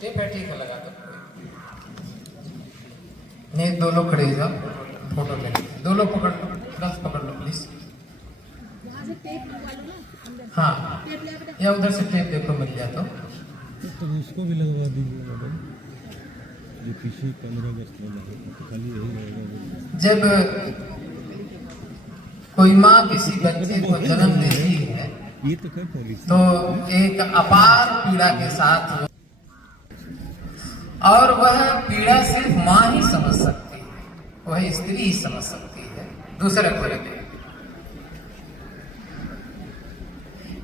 Tape है, ठीक है, लगा दो। नहीं, दो लोग खड़े हो जाओ, फोटो ले। दो लोग पकड़ लो, बस पकड़ लो प्लीज। हाँ, या उधर से टेप देखो मिल जाए तो उसको भी लगवा दीजिए मैडम, जो किसी 15 अगस्त में लगे तो खाली यही रहेगा। जब कोई माँ किसी बच्चे को जन्म देती है ये तो क्या पॉलिसी, तो एक अपार पीड़ा के साथ, और वह पीड़ा सिर्फ माँ ही समझ सकती है, वह स्त्री ही समझ सकती है, दूसरा कोई नहीं।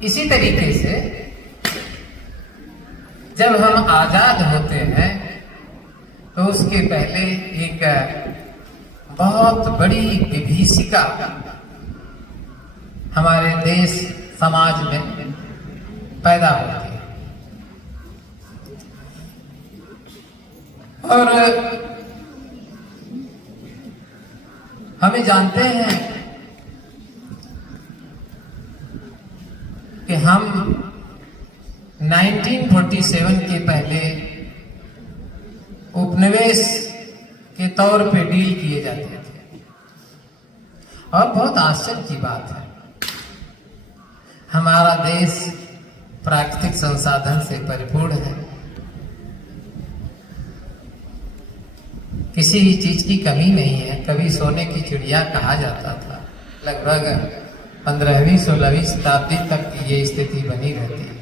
इसी तरीके से जब हम आजाद होते हैं तो उसके पहले एक बहुत बड़ी विभीषिका हमारे देश समाज में पैदा होती है। और हमें जानते हैं कि हम 1947 के पहले उपनिवेश के तौर पे डील किए जाते थे। और बहुत आश्चर्य की बात है, हमारा देश प्राकृतिक संसाधन से परिपूर्ण है, किसी भी चीज की कमी नहीं है। कभी सोने की चिड़िया कहा जाता था। लगभग 15वीं 16वीं शताब्दी तक ये स्थिति बनी रहती है।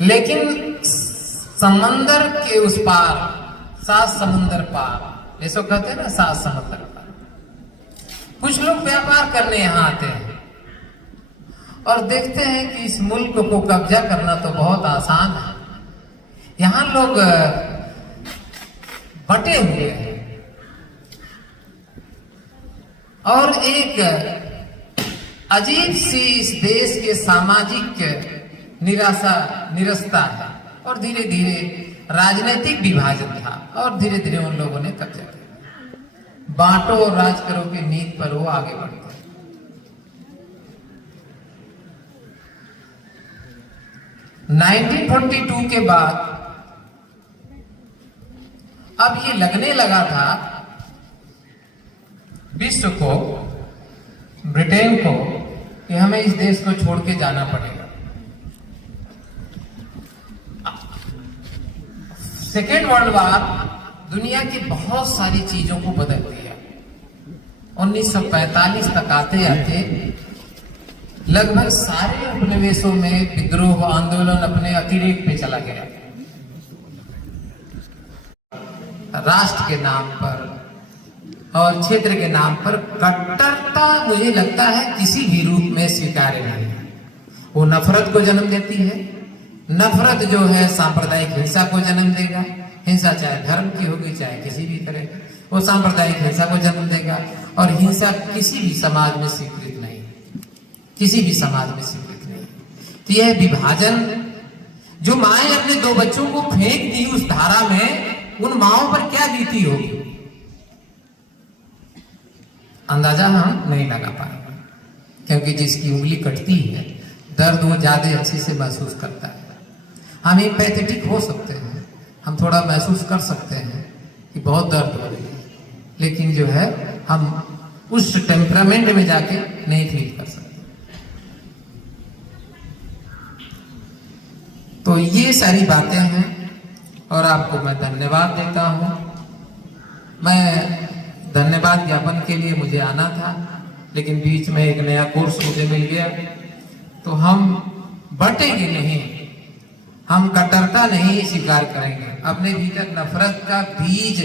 लेकिन समंदर के उस पार, 7 समुंदर पार, जैसो कहते हैं ना, 7 समुंदर पार, कुछ लोग व्यापार करने यहाँ आते हैं और देखते हैं कि इस मुल्क को कब्जा करना तो बहुत आसान है। यहाँ लोग बटे हुए हैं और एक अजीब सी इस देश के सामाजिक निरस्ता है। और धीरे धीरे राजनीतिक विभाजन था और धीरे धीरे उन लोगों ने कब्जा किया। बांटो और राज करो की नीति पर वो आगे बढ़ते हैं। 1942 के बाद अब ये लगने लगा था विश्व को, ब्रिटेन को, कि हमें इस देश को छोड़ के जाना पड़ेगा। सेकेंड वर्ल्ड वार दुनिया की बहुत सारी चीजों को बदल दिया। 1945 तक आते आते लगभग सारे उपनिवेशों में विद्रोह आंदोलन अपने अतिरेक पे चला गया। राष्ट्र के नाम पर और क्षेत्र के नाम पर कट्टरता मुझे लगता है किसी भी रूप में स्वीकार्य नहीं है। वो नफरत को जन्म देती है। नफरत जो है सांप्रदायिक हिंसा को जन्म देगा। हिंसा चाहे धर्म की होगी चाहे किसी भी तरह, वो सांप्रदायिक हिंसा को जन्म देगा। और हिंसा किसी भी समाज में स्वीकृत नहीं, किसी भी समाज में स्वीकृत नहीं। तो यह विभाजन, जो माएं अपने 2 बच्चों को फेंक दी उस धारा में, उन माओं पर क्या बीती होगी अंदाजा हम नहीं लगा पाएंगे। क्योंकि जिसकी उंगली कटती है दर्द वो ज्यादा अच्छे से महसूस करता है। हम एम्पैथेटिक हो सकते हैं, हम थोड़ा महसूस कर सकते हैं कि बहुत दर्द हो रही है, लेकिन जो है हम उस टेम्परामेंट में जाके नहीं फील कर सकते। तो ये सारी बातें हैं और आपको मैं धन्यवाद देता हूं। मैं धन्यवाद ज्ञापन के लिए मुझे आना था, लेकिन बीच में एक नया कोर्स मुझे मिल गया। तो हम बटेंगे नहीं, हम कट्टरता नहीं स्वीकार करेंगे। अपने भीतर नफरत का बीज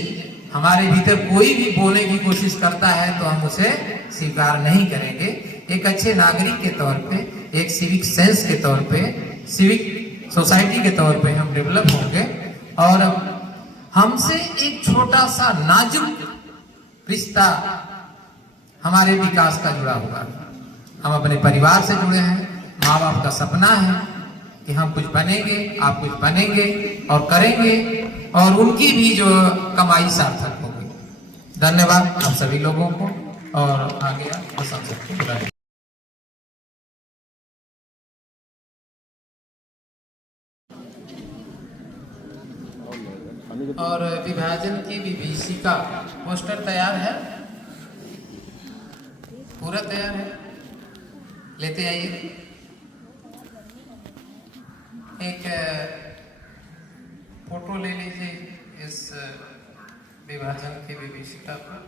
हमारे भीतर कोई भी बोलने की कोशिश करता है तो हम उसे स्वीकार नहीं करेंगे। एक अच्छे नागरिक के तौर पे, एक सिविक सेंस के तौर पे, सिविक सोसाइटी के तौर पे हम डेवलप होंगे और हमसे एक छोटा सा नाजुक रिश्ता हमारे विकास का जुड़ा हुआ है। हम अपने परिवार से जुड़े हैं। माँ बाप का सपना है कि हम कुछ बनेंगे, आप कुछ बनेंगे और करेंगे और उनकी भी जो कमाई सार्थक होगी। धन्यवाद आप सभी लोगों को और आगे आप सबको और विभाजन की विभीषिका पोस्टर तैयार है, पूरा तैयार है, लेते आइए। एक फोटो ले लीजिए इस विभाजन की विभीषिका पर।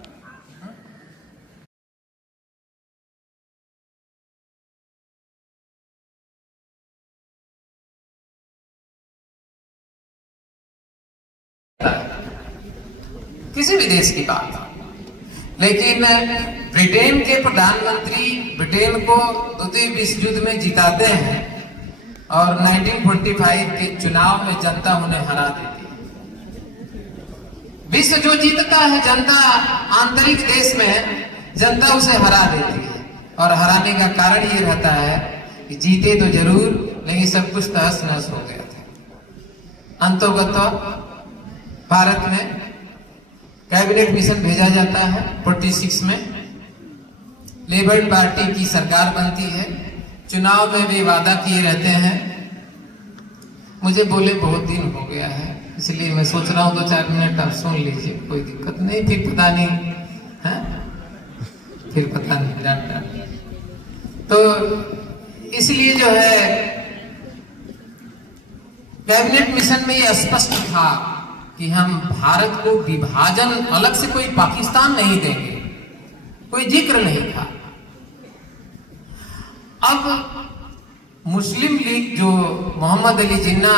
किसी भी देश की बात, लेकिन ब्रिटेन के प्रधानमंत्री ब्रिटेन को द्वितीय विश्व युद्ध में जिताते हैं और 1945 के चुनाव में जनता उन्हें हरा देती है। विश्व जो जीतता है जनता, आंतरिक देश में जनता उसे हरा देती है, और हराने का कारण ये रहता है कि जीते तो जरूर, लेकिन सब कुछ तहस नहस हो गया था। अंतोगत्वा भारत में कैबिनेट मिशन भेजा जाता है 46 में, लेबर पार्टी की सरकार बनती है, चुनाव में भी वादा किए रहते हैं। मुझे बोले बहुत दिन हो गया है, इसलिए मैं सोच रहा हूँ 2-4 मिनट आप सुन लीजिए, कोई दिक्कत नहीं, फिर पता नहीं है, फिर पता नहीं डांट। तो इसलिए जो है कैबिनेट मिशन में ये स्पष्ट था कि हम भारत को विभाजन, अलग से कोई पाकिस्तान नहीं देंगे, कोई जिक्र नहीं था। अब मुस्लिम लीग जो मोहम्मद अली जिन्ना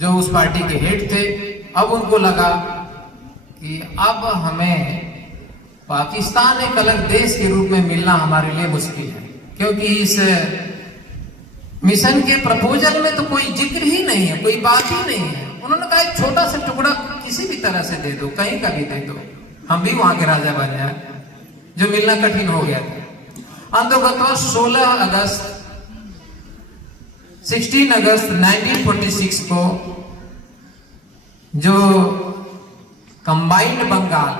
जो उस पार्टी के हेड थे, अब उनको लगा कि अब हमें पाकिस्तान एक अलग देश के रूप में मिलना हमारे लिए मुश्किल है, क्योंकि इस मिशन के प्रपोजल में तो कोई जिक्र ही नहीं है, कोई बात ही नहीं है। उन्होंने कहा एक छोटा सा टुकड़ा किसी भी तरह से दे दो, कहीं का भी दे दो, हम भी वहां के राजा बन जाए, जो मिलना कठिन हो गया था। अंततः 16 अगस्त 1946 को जो कंबाइंड बंगाल,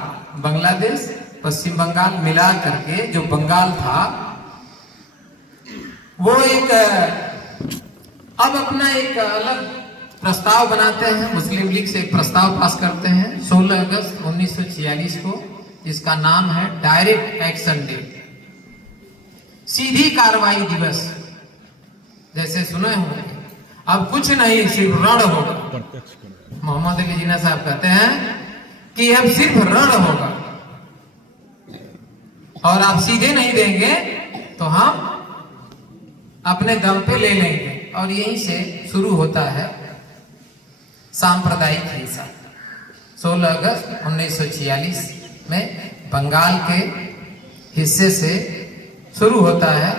बांग्लादेश पश्चिम बंगाल मिला करके जो बंगाल था, वो एक अब अपना एक अलग प्रस्ताव बनाते हैं, मुस्लिम लीग से एक प्रस्ताव पास करते हैं 16 अगस्त 1946 को, जिसका नाम है डायरेक्ट एक्शन डे, सीधी कार्रवाई दिवस। जैसे सुने होंगे, अब कुछ नहीं सिर्फ रण होगा। मोहम्मद अली जिन्ना साहब कहते हैं कि अब सिर्फ रण होगा, और आप सीधे नहीं देंगे तो हम अपने दम पे ले लेंगे। और यहीं से शुरू होता है सांप्रदायिक हिंसा। 16 अगस्त 1946 में बंगाल के हिस्से से शुरू होता है,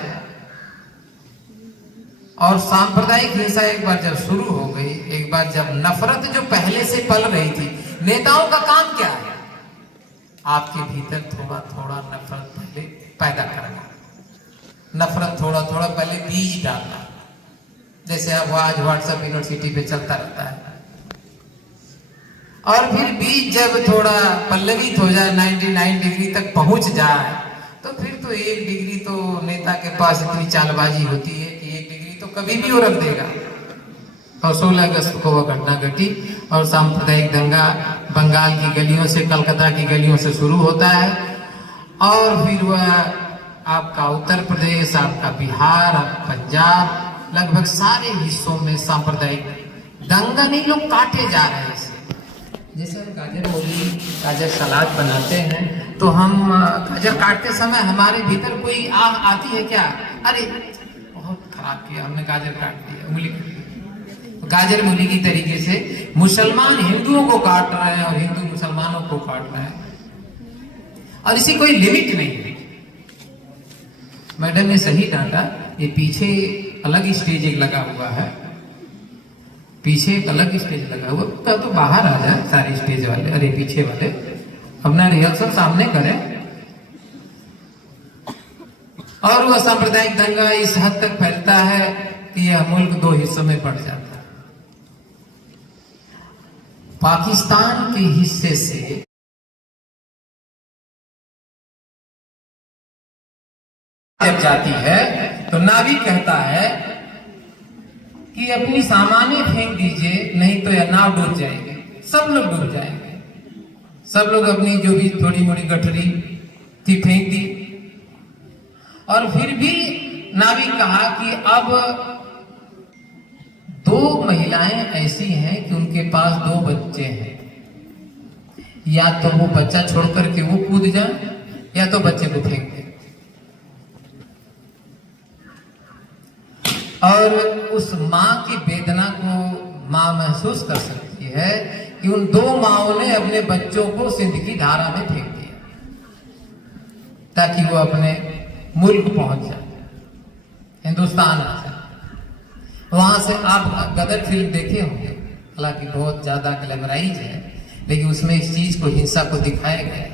और सांप्रदायिक हिंसा एक बार जब शुरू हो गई, एक बार जब नफरत जो पहले से पल रही थी, नेताओं का काम क्या है? आपके भीतर थोड़ा थोड़ा नफरत पहले पैदा करना, नफरत थोड़ा थोड़ा पहले बीज डालना, जैसे अब आज व्हाट्सएप यूनिवर्सिटी पे चलता रहता है। और फिर बीज जब थोड़ा पल्लवित हो जाए, 99 डिग्री तक पहुंच जाए, तो फिर तो 1 डिग्री तो नेता के पास इतनी चालबाजी होती है कि 1 डिग्री तो कभी भी वो रख देगा। और 16 अगस्त को वह घटना घटी, और सांप्रदायिक दंगा बंगाल की गलियों से, कलकत्ता की गलियों से शुरू होता है, और फिर वह आपका उत्तर प्रदेश, आपका बिहार, पंजाब, लगभग सारे हिस्सों में सांप्रदायिक दंगा नहीं, लोग काटे जा रहे हैं। जैसे हम गाजर मूली, गाजर सलाद बनाते हैं, तो हम गाजर काटते समय हमारे भीतर कोई आह आती है क्या? अरे बहुत खराब किया हमने, गाजर काट दिया, मूली काट दी। तो गाजर मूली की तरीके से मुसलमान हिंदुओं को काट रहे हैं और हिंदू मुसलमानों को काट रहे हैं, और इसी कोई लिमिट नहीं है। मैडम ने सही डांटा, ये पीछे अलग स्टेज एक लगा हुआ है, पीछे एक अलग स्टेज लगा हुआ, तो बाहर आ जाए सारे स्टेज वाले, अरे पीछे वाले अपना रिहर्सल सामने करें। और वह सांप्रदायिक दंगा इस हद तक फैलता है कि यह मुल्क 2 हिस्सों में बढ़ जाता है। पाकिस्तान के हिस्से से जब जाती है तो नाविक कहता है कि अपनी सामानें फेंक दीजिए, नहीं तो यह नाव डूब जाएगी, सब लोग डूब जाएंगे। सब लोग अपनी जो भी थोड़ी मोड़ी गठरी थी फेंक दी। और फिर भी नाविक कहा कि अब 2 महिलाएं ऐसी हैं कि उनके पास 2 बच्चे हैं, या तो वो बच्चा छोड़ करके वो कूद जाए या तो बच्चे को फेंक दे। और उस मां की वेदना को मां महसूस कर सकती है कि उन 2 माओं ने अपने बच्चों को सिंध की धारा में फेंक दिया ताकि वो अपने मुल्क पहुंच जाए, हिंदुस्तान आ जाए। वहां से आप गदर फिल्म देखे होंगे, हालांकि बहुत ज्यादा ग्लैमराइज है, लेकिन उसमें इस चीज को, हिंसा को दिखाया गया है।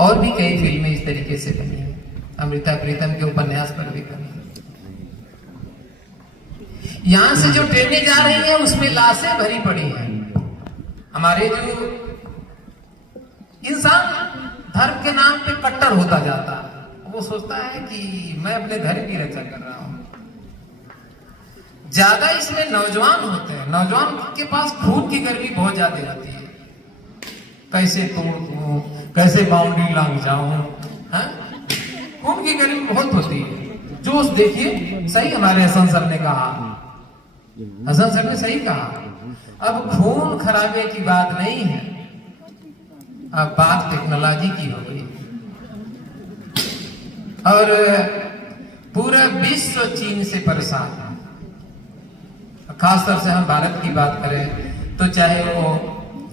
और भी कई फिल्में इस तरीके से बनी है, अमृता प्रीतम के उपन्यास पर भी बनी है। यहां से जो ट्रेनें जा रही हैं उसमें लाशें भरी पड़ी हैं। हमारे जो इंसान धर्म के नाम पे कट्टर होता जाता है, वो सोचता है कि मैं अपने धर्म की रक्षा कर रहा हूं। ज्यादा इसमें नौजवान होते हैं, नौजवान के पास खून की गर्मी बहुत ज्यादा होती है, कैसे तोड़ दूं, कैसे बाउंड्री लांग जाऊं, खून की गर्मी बहुत होती है। जोश देखिए, सही हमारे हसन सर ने कहा, हसन सर ने सही कहा, अब खून खराबे की बात नहीं है, अब बात टेक्नोलॉजी की हो गई। और पूरा विश्व चीन से परेशान है। खासतौर से हम भारत की बात करें तो चाहे वो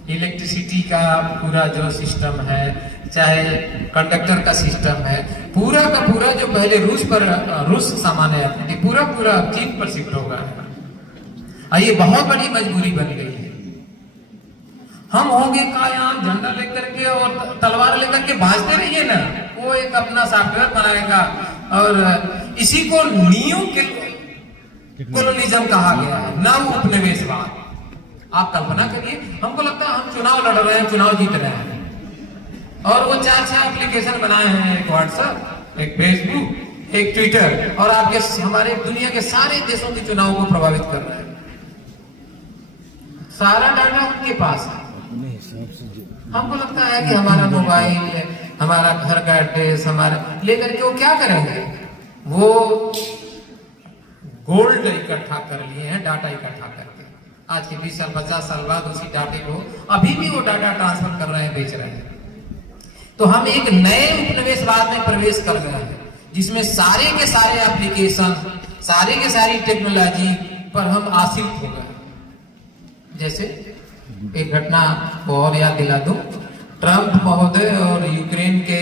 इलेक्ट्रिसिटी का पूरा जो सिस्टम है, चाहे कंडक्टर का सिस्टम है, पूरा का पूरा जो पहले रूस सामान आती थी, पूरा चीन पर शिफ्ट होगा। ये बहुत बड़ी मजबूरी बन गई है। हम होंगे कायाम झंडा लेकर के और तलवार लेकर के भाजते रहिए ना, वो एक अपना सॉफ्टवेयर बनाएगा और इसी को न्यू कोलोनिज्म कहा गया है, नव उपनिवेशवाद। आप कल्पना करिए, हमको लगता है हम चुनाव लड़ रहे हैं, चुनाव जीत रहे हैं, और वो 4-6 एप्लीकेशन बनाए हैं, एक व्हाट्सएप, एक फेसबुक, एक ट्विटर, और आपके हमारे दुनिया के सारे देशों के चुनाव को प्रभावित कर रहे हैं। सारा डाटा उनके पास है। हमको लगता है कि हमारा मोबाइल, हमारा घर का एड्रेस, हमारा लेकर के वो क्या करेंगे, वो गोल्ड इकट्ठा कर लिए हैं, डाटा इकट्ठा करके। आज के 20 साल 50 साल बाद उसी डाटे को अभी भी वो डाटा ट्रांसफर कर रहे हैं, बेच रहे हैं। तो हम एक नए उपनिवेशवाद में प्रवेश कर गए हैं, जिसमें सारे के सारे एप्लीकेशन, सारे के सारी टेक्नोलॉजी पर हम आश्रित हो गए। जैसे एक घटना को और याद दिला दूं, ट्रंप महोदय और यूक्रेन के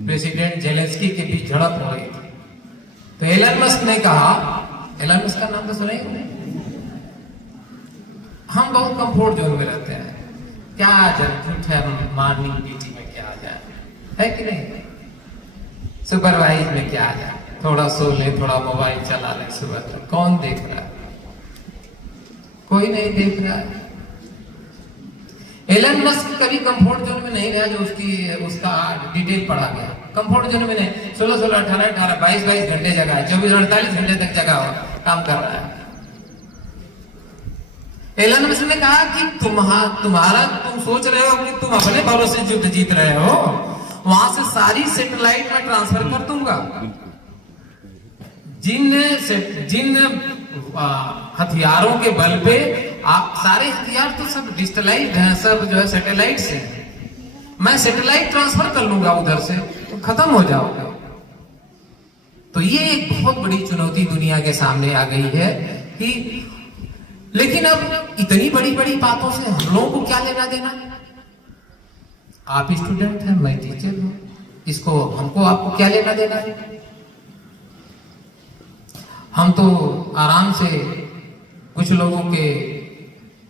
प्रेसिडेंट जेलेंस्की के बीच झड़प हो गई। तो एलन मस्क ने कहा, एलन मस्क का नाम तो सुना ही होंगे, हम बहुत कंफर्ट जोन में रहते हैं, क्या झूठ है, मॉर्निंग ड्यूटी में क्या आ जाए, है कि नहीं, सुपरवाइज में क्या आ जाए, थोड़ा सो ले, थोड़ा मोबाइल चला ले सुबह तक, कौन देख रहा है, कोई नहीं देख रहा है। एलन मस्क कभी कंफर्ट जोन में नहीं रहा, जो उसका डिटेल पढ़ा गया। कंफर्ट जोन में नहीं, 16, 18, 22 घंटे जगह है, 24-48 घंटे तक जगह हो, काम कर रहा है। एलन मस्क ने कहा कि तुम सोच रहे हो कि तुम अपने भरोसे युद्ध जीत रहे हो, वहां से सारी सैटेलाइट में ट्रांसफर कर दूंगा। जिन हथियारों के बल पे आप, सारे हथियार तो सब डिजिटलाइज्ड हैं, सब जो है सैटेलाइट से, मैं सैटेलाइट ट्रांसफर कर लूंगा उधर से, तो खत्म हो जाओगे। तो ये एक बहुत बड़ी चुनौती दुनिया के सामने आ गई है कि, लेकिन अब इतनी बड़ी बड़ी बातों से हम लोगों को क्या लेना देना। आप स्टूडेंट हैं, मैं टीचर हूं, इसको हमको आपको क्या लेना देना है। हम तो आराम से कुछ लोगों के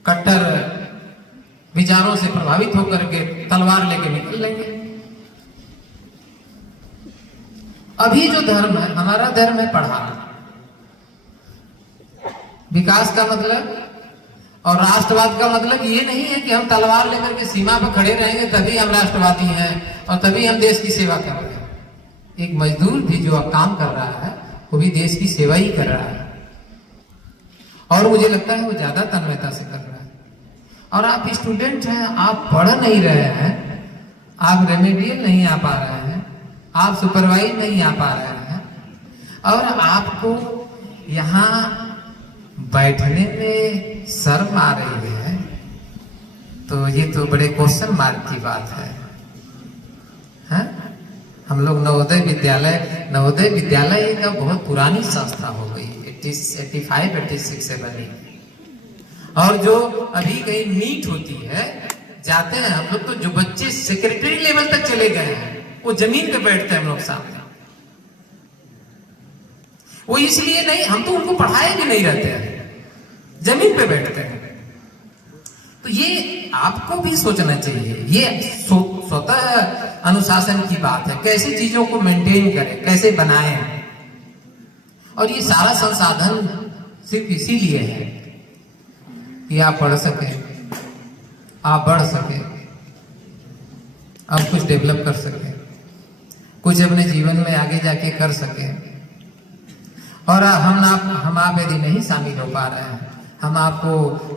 कट्टर विचारों से प्रभावित होकर के तलवार लेके निकल लेंगे। अभी जो धर्म है, हमारा धर्म है पढ़ाना। विकास का मतलब और राष्ट्रवाद का मतलब ये नहीं है कि हम तलवार लेकर के सीमा पर खड़े रहेंगे तभी हम राष्ट्रवादी हैं और तभी हम देश की सेवा कर रहे हैं। एक मजदूर भी जो काम कर रहा है वो भी देश की सेवा ही कर रहा है। और मुझे लगता है वो ज्यादा तन्मयता से कर रहा है। और आप स्टूडेंट हैं, आप पढ़ नहीं रहे हैं, आप रेमेडियल नहीं आ पा रहे हैं, आप सुपरवाइज नहीं आ पा रहे हैं, और आपको यहाँ बैठने में शर्म आ रही है, तो ये तो बड़े क्वेश्चन मार्क की बात है। हाँ? हम लोग नवोदय विद्यालय एक बहुत पुरानी संस्था हो गई, 85-86 से बनी। और जो अभी कहीं मीट होती है, जाते हैं हम लोग, तो जो बच्चे सेक्रेटरी लेवल तक चले गए हैं वो जमीन पे बैठते हैं हम लोग सामने। वो इसलिए नहीं, हम तो उनको पढ़ाए भी नहीं रहते हैं, जमीन पे बैठते हैं। तो ये आपको भी सोचना चाहिए, ये स्वतः अनुशासन की बात है, कैसे चीजों को मेंटेन करें, कैसे बनाएं। और ये सारा संसाधन सिर्फ इसीलिए है कि आप पढ़ सके, आप बढ़ सके, आप कुछ डेवलप कर सके, कुछ अपने जीवन में आगे जाके कर सके। और हम आप यदि नहीं शामिल हो पा रहे हैं, हम आपको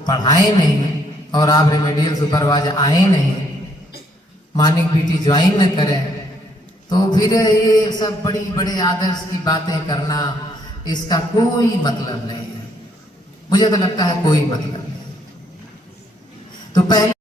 पढ़ाए नहीं, और आप रेमेडियल सुपरवाइजर आए नहीं, मॉर्निंग पीटी ज्वाइन न करें, तो फिर ये सब बड़े आदर्श की बातें करना, इसका कोई मतलब नहीं है। मुझे तो लगता है कोई मतलब नहीं। तो पहले